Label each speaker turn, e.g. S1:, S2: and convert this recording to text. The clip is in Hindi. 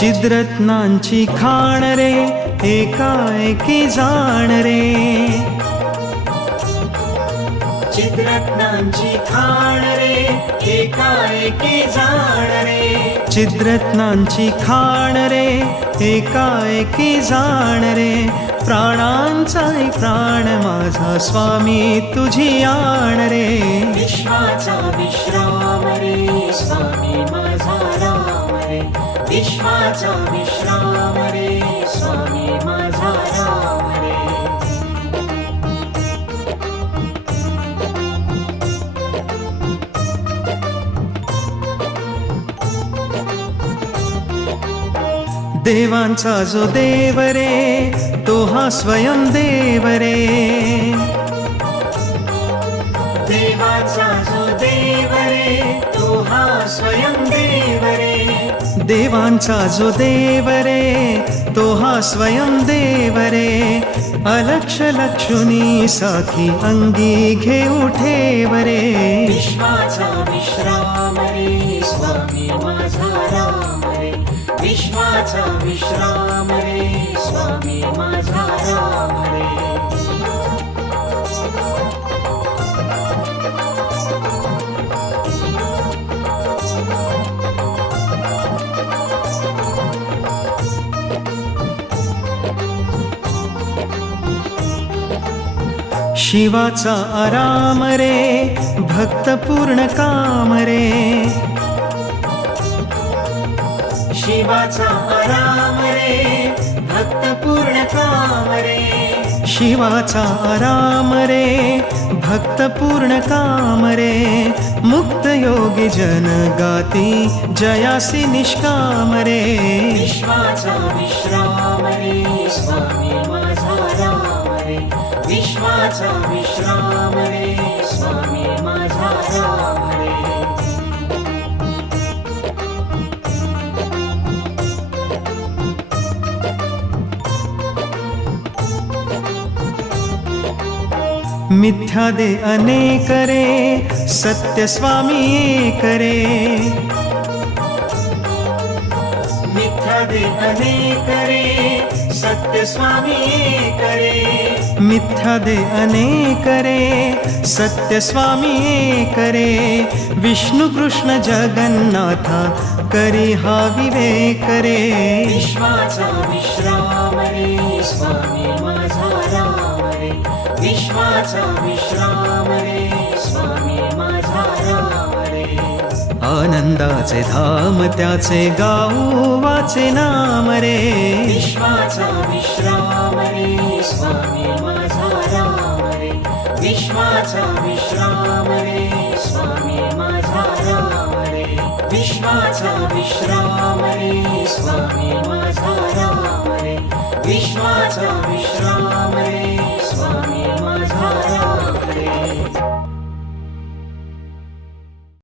S1: चिद्रत्नांची खाण रे एकाएकी जाण रे.
S2: चित्ररत्नांची खाण रे एकाएकी जाण रे.
S1: चिद्रत्नांची खाण रे एकाएकी जाण रे. प्राणांचा प्राण माझा स्वामी तुझी आण रे.
S2: विश्वाचा विश्राम रे स्वामी
S1: देवांचा जो देव रे तो हा स्वयं देव रे.
S2: देवाचा जो देव रे तो हा स्वयं
S1: देवांचा जो देवरे तो हा स्वयं देवरे. अलक्ष लक्षुनी साखी अंगी घेऊ उठे रे
S2: विश्वाचा विश्राम रे स्वामी माझा राम रे विश्वाचा विश्राम रे
S1: शिवाचा आराम रे भक्त पूर्ण काम रे.
S2: शिवाचा आराम रे भक्त पूर्ण काम रे.
S1: शिवाचा आराम रे भक्त पूर्ण काम रे. मुक्त योगी जन गाती जयासी निष्काम रे.
S2: विश्वाचा विश्राम रे स्वामी माझा राम रे।
S1: मिथ्या दे अनेक रे सत्य स्वामी एक रे।
S2: मिथ्या दे अनेक रे सत्य स्वामी एक रे।
S1: मिथ्या दे अनेक रे सत्य स्वामी एक रे। विष्णु कृष्ण जगन्नाथा करी हा विवेक रे।
S2: विश्वाचा विश्राम रे स्वामी माझा राम रे विश्वाचा विश्राम रे स्वामी माझा राम रे
S1: आनंदाचे धाम त्याचे गाऊ वाचे नाम रे।
S2: विश्वाचा विश्राम रे स्वामी विश्वाचा विश्राम रे. स्वामी माझा राम रे. विश्वाचा विश्राम रे. स्वामी माझा राम रे. विश्वाचा विश्राम रे.